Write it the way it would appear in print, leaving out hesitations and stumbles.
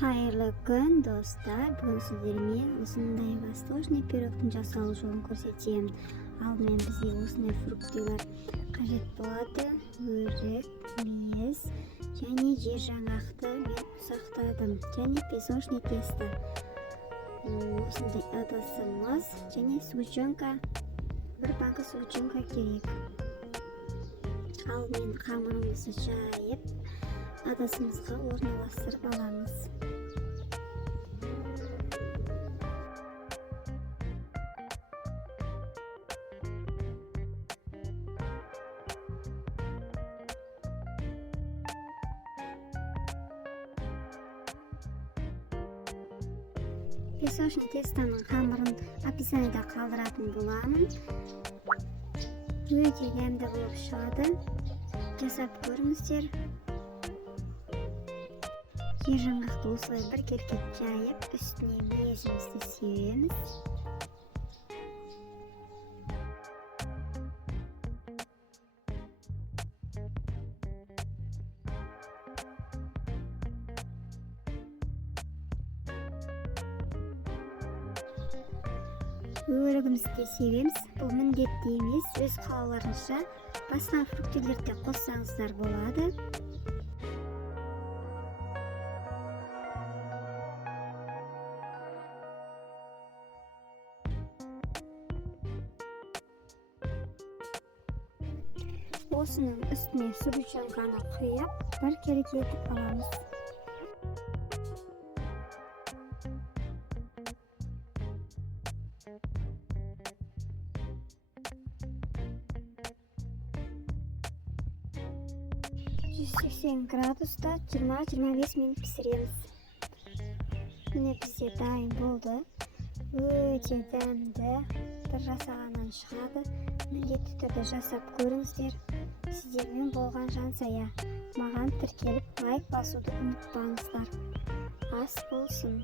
Қайырлы күн, достар. Бүгін сіздермен осындай восточный пирогтың жасалу жолын көрсетемін. Алдымен бізге осындай фруктылар қажет болады. Өрік, мес және жер жаңғақты мен ұсақтадым. Және песочный тесто. Осындай ыдысымыз және сгущенка, бір банка сгущенка керек. Алдымен қамырымызды жайып, ыдысымызға орналастырып аламыз. Песочный тестоның қамырын описаниеда қалдыратын боламын. Өте дәмді болып шығады. Жасап көріңіздер. Жер жаңғақты осылай бір керкет жайып, үстіне мезімізді сеуеміз. Өрігімізді сеуеміз. Бұл міндетті емес, өз қалаларыңызша басқа фруктілерді қоссаңыздар болады. Осының үстіне сгущенканы құйып, бір керекетіп аламыз. Градуста 20-25 минут пісіреміз. Міне бізде дайын болды. Өте дәмді, бір жасағаннан шығады. Міндетті түрде жасап көріңіздер. Сіздермен болған Жансая. Маған тіркеліп лайк басуды ұмытпаңыздар. Ас болсын.